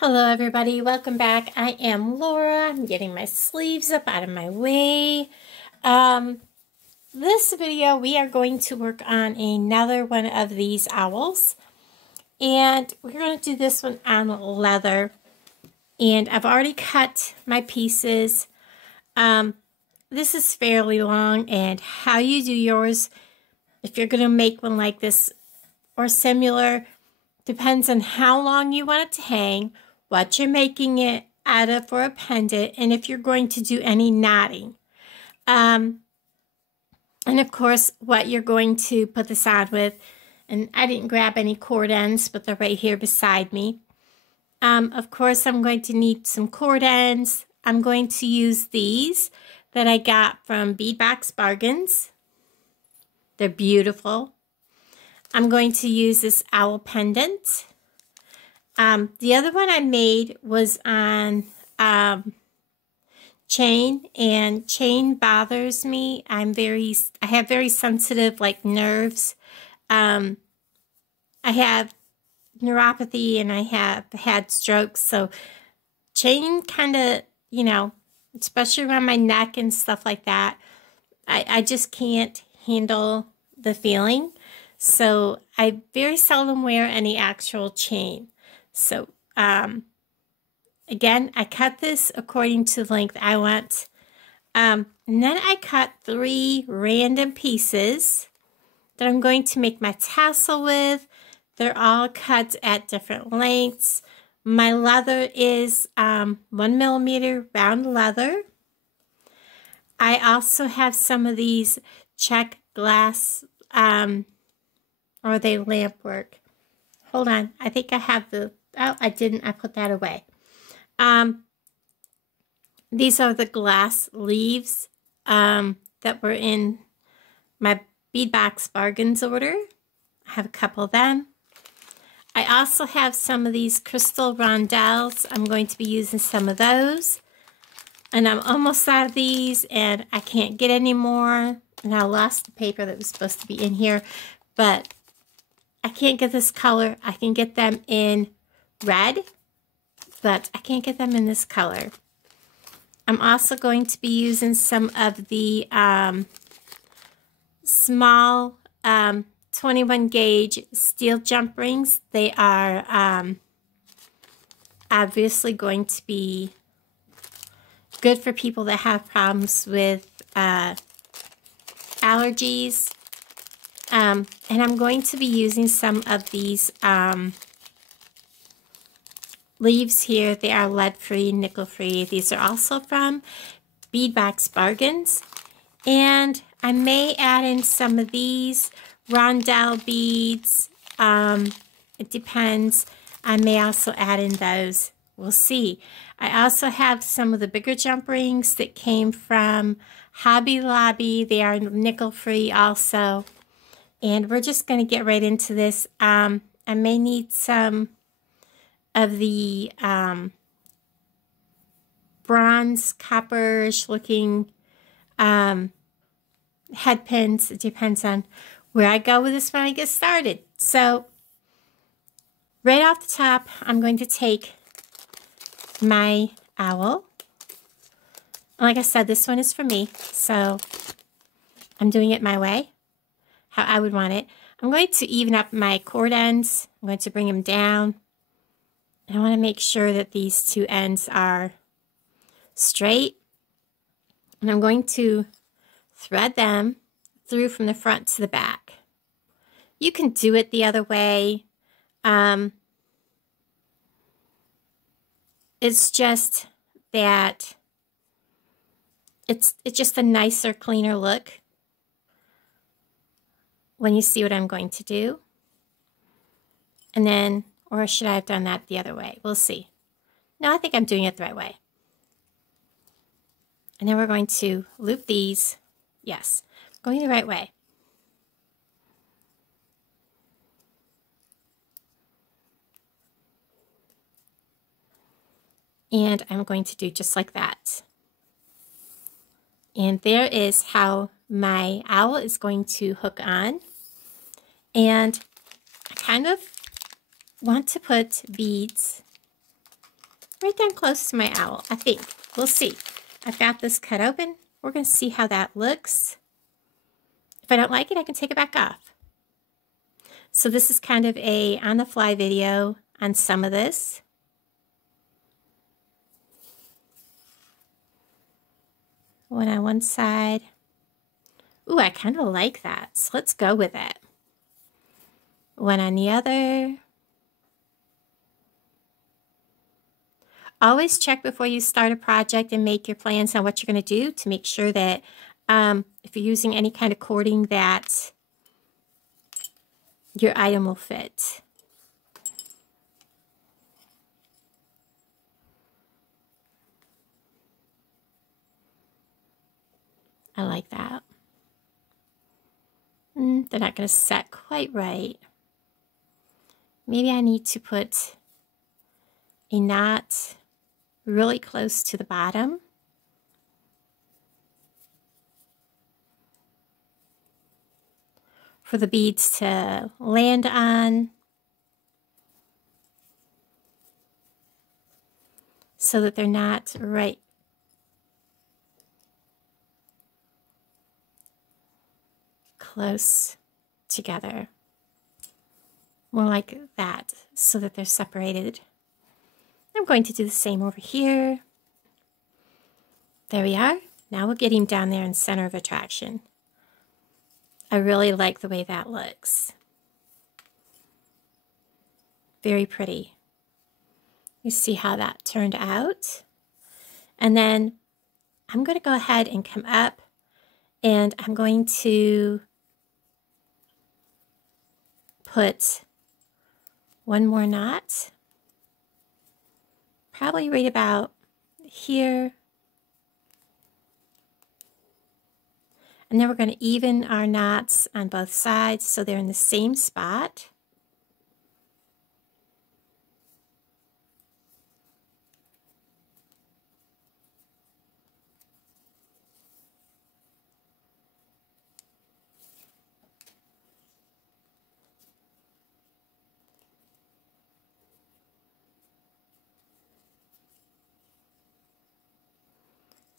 Hello everybody, welcome back. I am Laura. I'm getting my sleeves up out of my way. This video we are going to work on another one of these owls. And we're going to do this one on leather. And I've already cut my pieces. This is fairly long, and how you do yours, if you're going to make one like this or similar, depends on how long you want it to hang, what you're making it out of for a pendant, and if you're going to do any knotting. And of course, what you're going to put this on with. And I didn't grab any cord ends, but they're right here beside me. Of course, I'm going to need some cord ends. I'm going to use these that I got from Bead Box Bargains. They're beautiful. I'm going to use this owl pendant. The other one I made was on chain, and chain bothers me. I have very sensitive nerves. I have neuropathy and I have had strokes, so chain kind of, especially around my neck and stuff like that, I just can't handle the feeling. So I very seldom wear any actual chain. So, again, I cut this according to the length I want. And then I cut 3 random pieces that I'm going to make my tassel with. They're all cut at different lengths. My leather is 1mm round leather. I also have some of these check glass, or they lamp work. Hold on, I think I have the, oh, I didn't, I put that away. These are the glass leaves that were in my Bead Box Bargains order. I have a couple of them. I also have some of these crystal rondelles. I'm going to be using some of those. And I'm almost out of these, and I can't get any more. And I lost the paper that was supposed to be in here, but I can't get this color. I can get them in red, but I can't get them in this color. I'm also going to be using some of the small 21 gauge steel jump rings. They are obviously going to be good for people that have problems with allergies. And I'm going to be using some of these leaves here. They are lead-free, nickel-free. These are also from Bead Box Bargains. And I may add in some of these rondelle beads. It depends. I may also add in those. We'll see. I also have some of the bigger jump rings that came from Hobby Lobby. They are nickel-free also. And we're just going to get right into this. I may need some of the bronze, copperish looking head pins. It depends on where I go with this when I get started. So, right off the top, I'm going to take my owl. Like I said, this one is for me, so I'm doing it my way, how I would want it. I'm going to even up my cord ends. I'm going to bring them down. I want to make sure that these two ends are straight. And I'm going to thread them through from the front to the back. You can do it the other way. It's just that it's just a nicer, cleaner look when you see what I'm going to do. And then, or should I have done that the other way? We'll see. No, I think I'm doing it the right way. And then we're going to loop these. Yes, going the right way. And I'm going to do just like that. And there is how my owl is going to hook on. And I kind of want to put beads right down close to my owl, I think. We'll see. I've got this cut open. We're going to see how that looks. If I don't like it, I can take it back off. So this is kind of a on-the-fly video on some of this. One on one side. Ooh, I kind of like that. So let's go with it. One on the other. Always check before you start a project and make your plans on what you're going to do to make sure that if you're using any kind of cording that your item will fit. I like that. They're not going to set quite right. Maybe I need to put a knot really close to the bottom. For the beads to land on, so that they're not right close together. More like that, so that they're separated. I'm going to do the same over here. There we are. Now we'll get him down there in center of attraction. I really like the way that looks. Very pretty. You see how that turned out? And then I'm going to go ahead and come up, and I'm going to put one more knot, probably right about here. And then we're going to even our knots on both sides so they're in the same spot.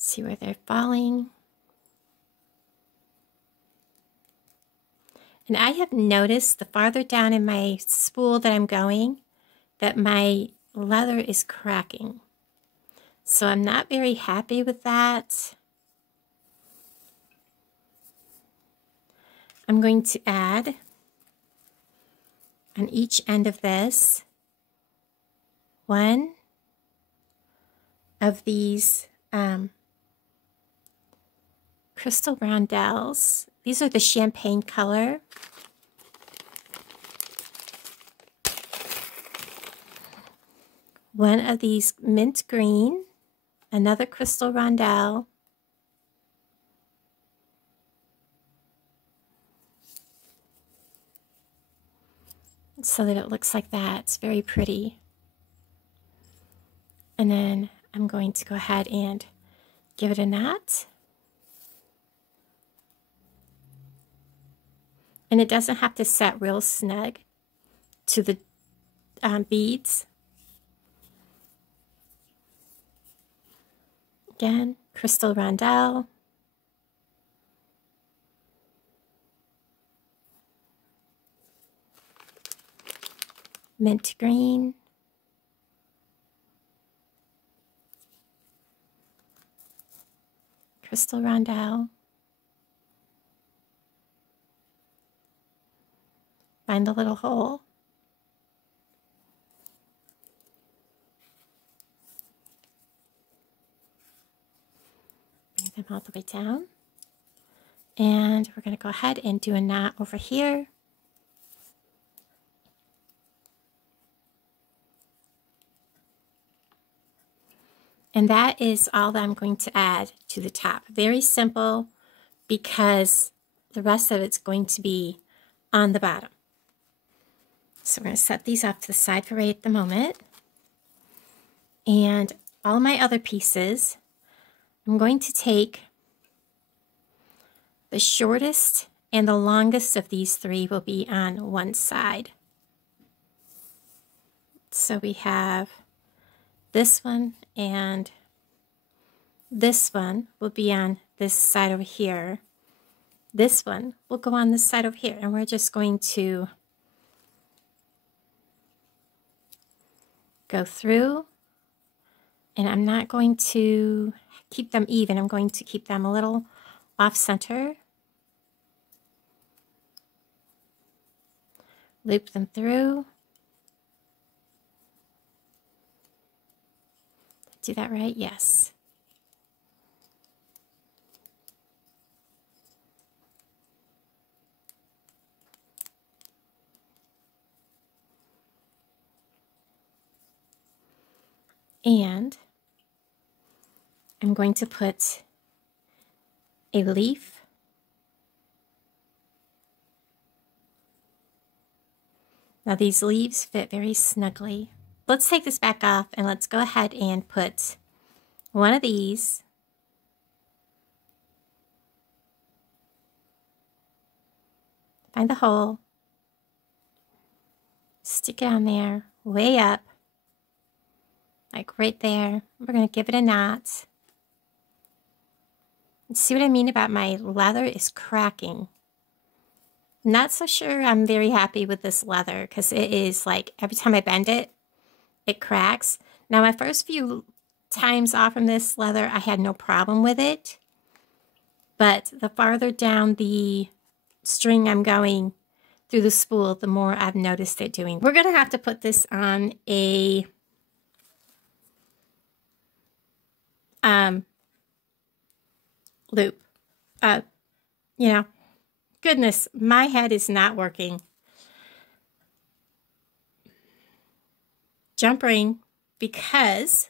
See where they're falling. And I have noticed the farther down in my spool that I'm going, that my leather is cracking. So I'm not very happy with that. I'm going to add on each end of this one of these crystal rondelles. These are the champagne color. One of these mint green, another crystal rondelle, so that it looks like that. It's very pretty. And then I'm going to go ahead and give it a knot. And it doesn't have to set real snug to the beads. Again, crystal rondelle. Mint green. Crystal rondelle. Find the little hole. Bring them all the way down. And we're going to go ahead and do a knot over here. And that is all that I'm going to add to the top. Very simple, because the rest of it's going to be on the bottom. So we're going to set these off to the side for right at the moment. And all my other pieces, I'm going to take the shortest and the longest of these three will be on one side. So we have this one and this one will be on this side over here. This one will go on this side over here, and we're just going to go through, and I'm not going to keep them even. I'm going to keep them a little off center. Loop them through. Do that right? Yes. And I'm going to put a leaf Now these leaves fit very snugly. Let's take this back off and let's go ahead and put one of these find the hole, stick it on there, way up, like right there. We're going to give it a knot. And see what I mean about my leather is cracking. Not so sure I'm very happy with this leather because it is like every time I bend it, it cracks. Now my first few times off from this leather, I had no problem with it. But the farther down the string I'm going through the spool, the more I've noticed it doing. We're going to have to put this on a loop. You know, goodness, my head is not working. Jump ring, because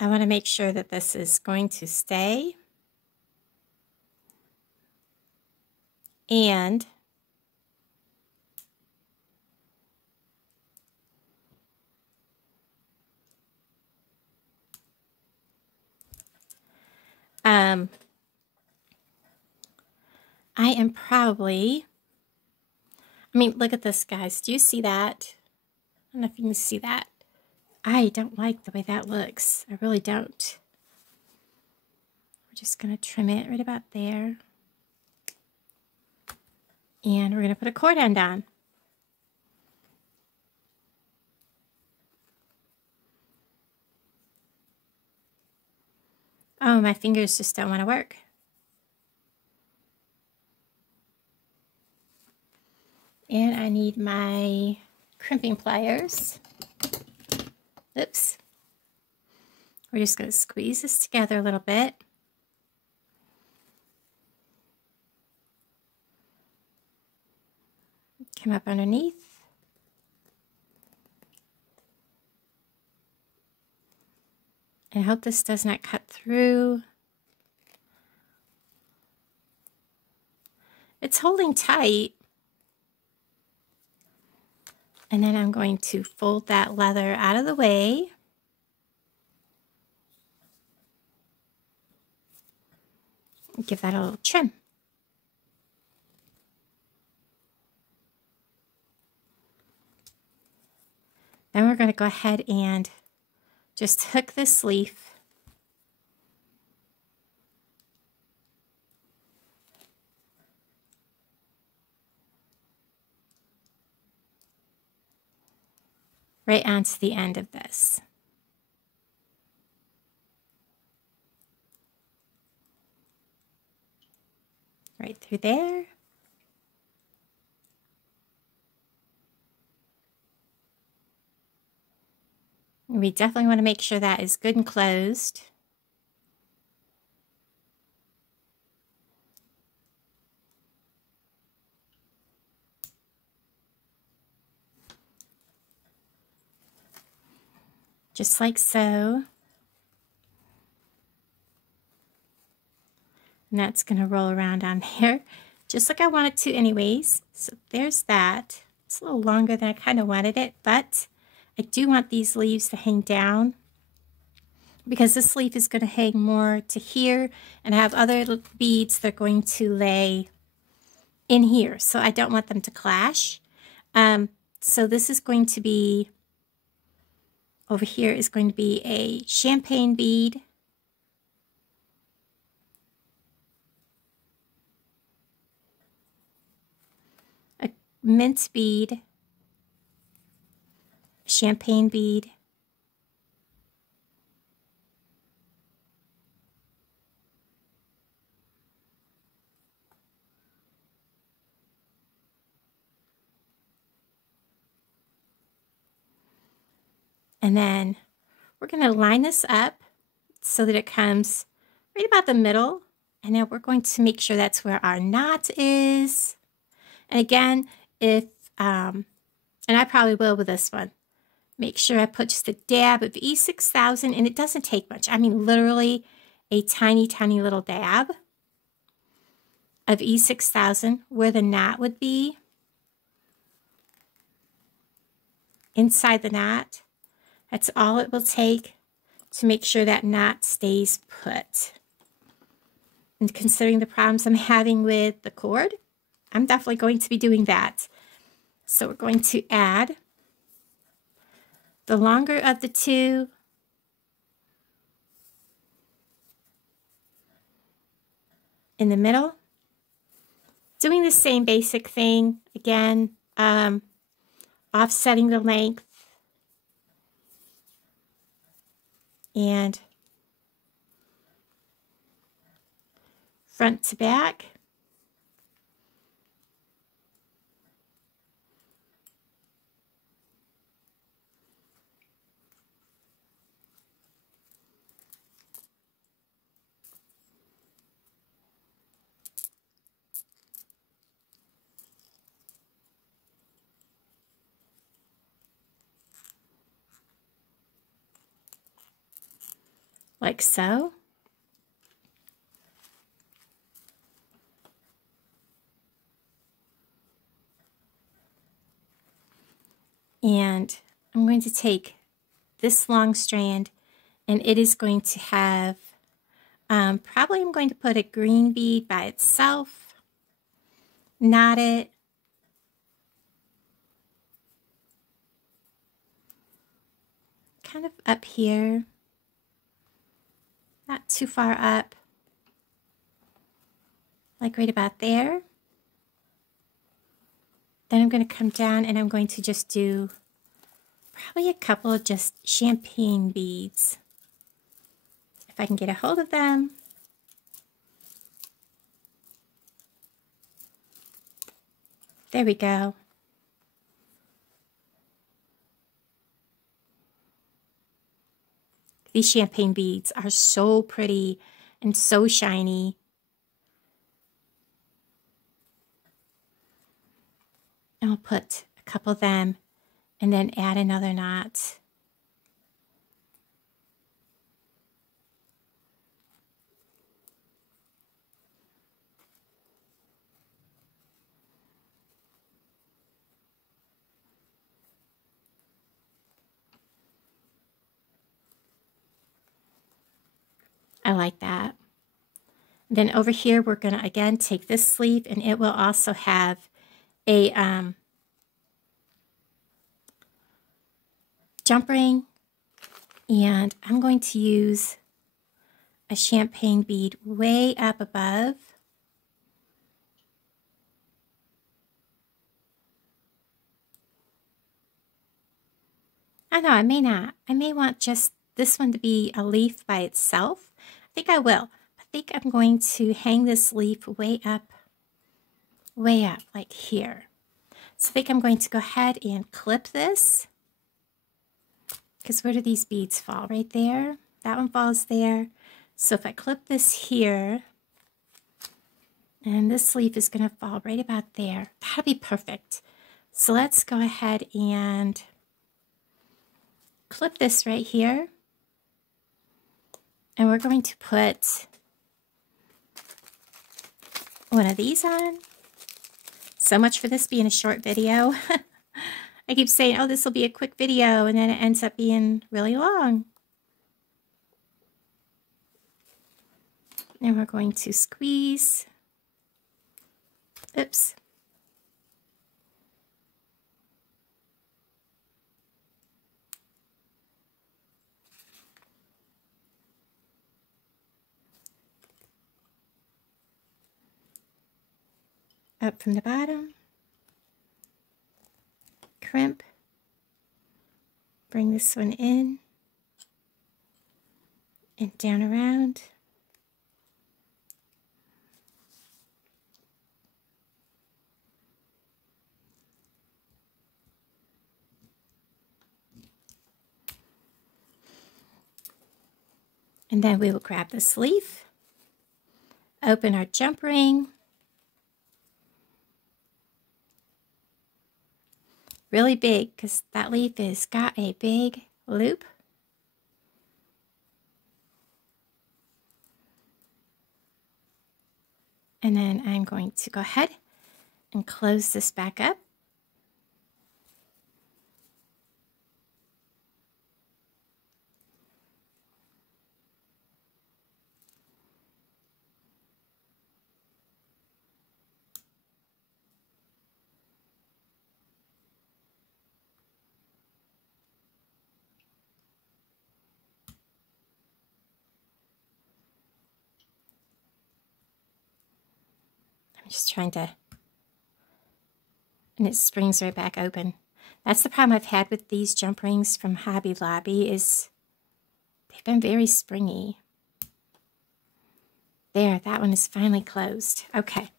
I want to make sure that this is going to stay. And I am probably, look at this, guys. Do you see that? I don't know if you can see that. I don't like the way that looks. I really don't. We're just going to trim it right about there. And we're going to put a cord end on. Oh, my fingers just don't want to work. And I need my crimping pliers. Oops. We're just going to squeeze this together a little bit. Come up underneath. I hope this does not cut through. It's holding tight. And then I'm going to fold that leather out of the way. Give that a little trim. Then we're going to go ahead and just hook this leaf right onto the end of this. Right through there. We definitely want to make sure that is good and closed. Just like so. And that's going to roll around on there, just like I want it to anyways. So there's that. It's a little longer than I kind of wanted it, but I do want these leaves to hang down because this leaf is going to hang more to here and I have other beads that are going to lay in here. So I don't want them to clash. So this is going to be, over here is going to be a champagne bead. A mint bead. Champagne bead. And then we're going to line this up so that it comes right about the middle. And then we're going to make sure that's where our knot is. And again, if, and I probably will with this one, make sure I put just a dab of E6000, and it doesn't take much. I mean, literally a tiny, tiny little dab of E6000 where the knot would be, inside the knot. That's all it will take to make sure that knot stays put. And considering the problems I'm having with the cord, I'm definitely going to be doing that. So we're going to add the longer of the two in the middle. Doing the same basic thing again, offsetting the length and front to back. Like so. And I'm going to take this long strand, and it is going to have, probably I'm going to put a green bead by itself, knot it, kind of up here, not too far up, like right about there. Then I'm going to come down and I'm going to just do probably a couple of just champagne beads. If I can get a hold of them. There we go. These champagne beads are so pretty and so shiny. I'll put a couple of them and then add another knot. I like that. Then over here, we're going to again take this sleeve, and it will also have a jump ring, and I'm going to use a champagne bead way up above. I know, I may not. I may want just this one to be a leaf by itself. I think I will. I think I'm going to hang this leaf way up, like here. So I think I'm going to go ahead and clip this. Because where do these beads fall? Right there. That one falls there. So if I clip this here, and this leaf is going to fall right about there. That'll be perfect. So let's go ahead and clip this right here. And we're going to put one of these on. So much for this being a short video. I keep saying, oh, this will be a quick video, and then it ends up being really long. And we're going to squeeze. Oops. up from the bottom, crimp, bring this one in, and down around. And then we will grab the sleeve, open our jump ring, really big because that leaf has got a big loop. And then I'm going to go ahead and close this back up. Just trying to, and it springs right back open. That's the problem I've had with these jump rings from Hobby Lobby, is they've been very springy. There, that one is finally closed. Okay,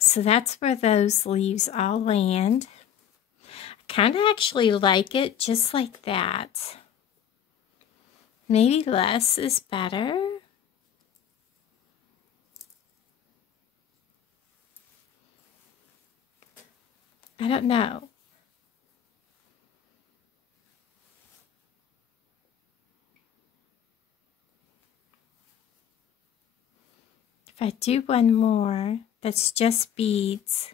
so that's where those leaves all land. I kind of actually like it just like that. Maybe less is better. I don't know. If I do one more, that's just beads.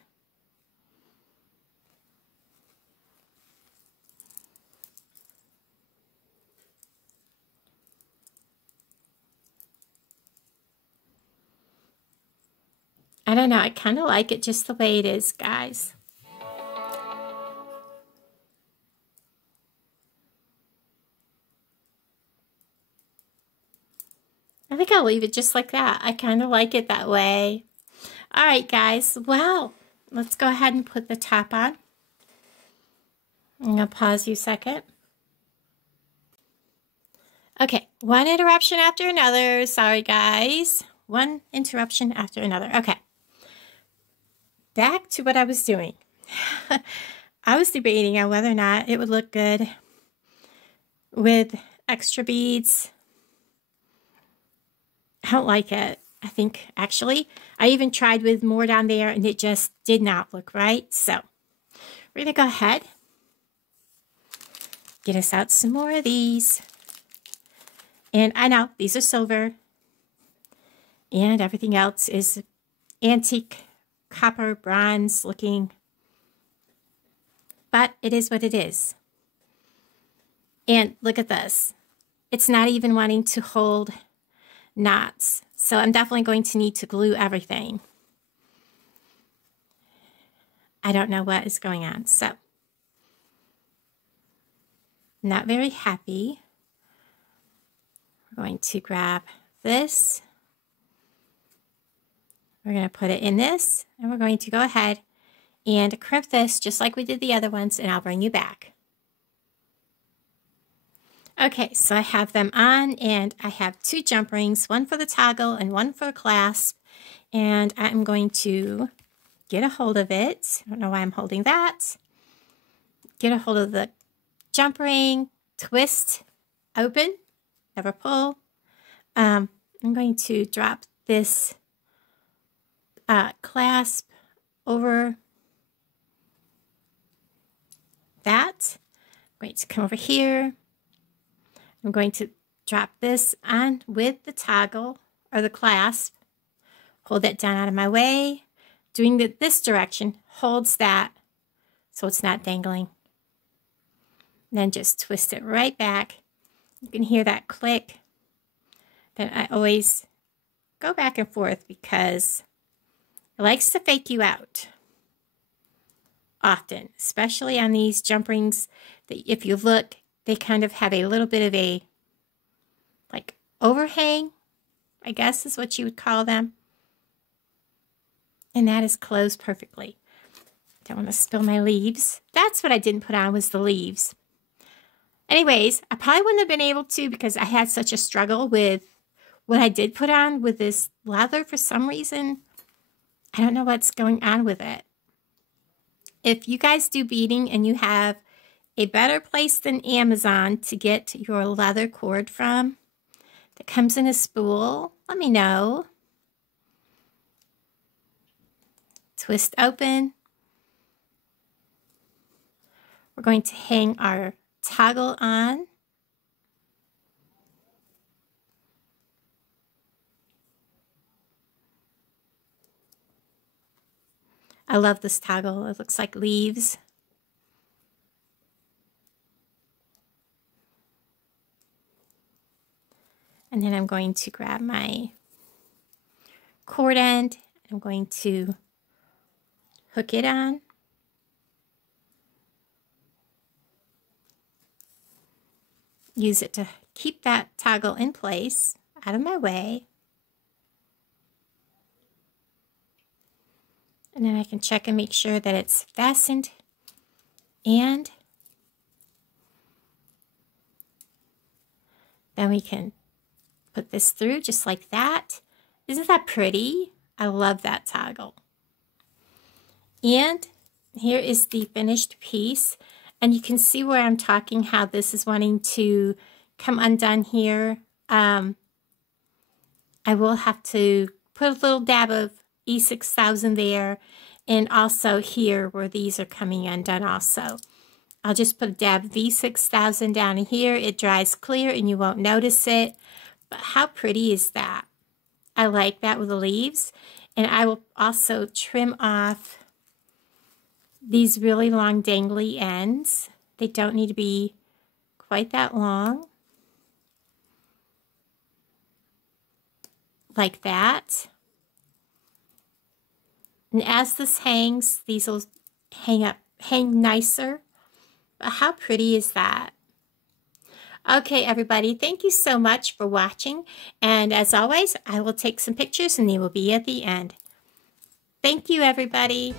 I don't know, I kind of like it just the way it is, guys. I think I'll leave it just like that. I kind of like it that way. All right, guys. Well, let's go ahead and put the top on. I'm going to pause you a second. Okay, one interruption after another. Sorry, guys. One interruption after another. Okay. Back to what I was doing. I was debating on whether or not it would look good with extra beads. I don't like it. I think, actually, I even tried with more down there, and it just did not look right. So, we're going to go ahead, get us out some more of these. And I know, these are silver, and everything else is antique copper, bronze looking. But it is what it is. And look at this. It's not even wanting to hold knots. So I'm definitely going to need to glue everything. I don't know what is going on. So, not very happy. We're going to grab this. We're going to put it in this. And we're going to go ahead and crimp this just like we did the other ones. And I'll bring you back. Okay, so I have them on, and I have two jump rings, one for the toggle and one for the clasp, and I'm going to get a hold of it. I don't know why I'm holding that. Get a hold of the jump ring, twist, open, never pull. I'm going to drop this clasp over that. I'm going to come over here. I'm going to drop this on with the toggle or the clasp. Hold that down out of my way. Doing this direction holds that so it's not dangling. And then just twist it right back. You can hear that click. Then I always go back and forth because it likes to fake you out. Often, especially on these jump rings, that if you look, they kind of have a little bit of a, like, overhang, I guess is what you would call them. And that is closed perfectly. Don't want to spill my leaves. That's what I didn't put on, was the leaves. Anyways, I probably wouldn't have been able to because I had such a struggle with what I did put on with this leather for some reason. I don't know what's going on with it. If you guys do beading and you have a better place than Amazon to get your leather cord from that comes in a spool, let me know. Twist open. We're going to hang our toggle on. I love this toggle. It looks like leaves. And then I'm going to grab my cord end. I'm going to hook it on. Use it to keep that toggle in place, out of my way. And then I can check and make sure that it's fastened. And then we can put this through just like that. Isn't that pretty? I love that toggle. And here is the finished piece. And you can see where I'm talking how this is wanting to come undone here. I will have to put a little dab of E6000 there, and also here where these are coming undone also. I'll just put a dab of E6000 down here. It dries clear and you won't notice it. But how pretty is that? I like that with the leaves. And I will also trim off these really long dangly ends. They don't need to be quite that long. Like that. And as this hangs, these will hang nicer. But how pretty is that? Okay, everybody, thank you so much for watching. And as always, I will take some pictures and they will be at the end. Thank you, everybody.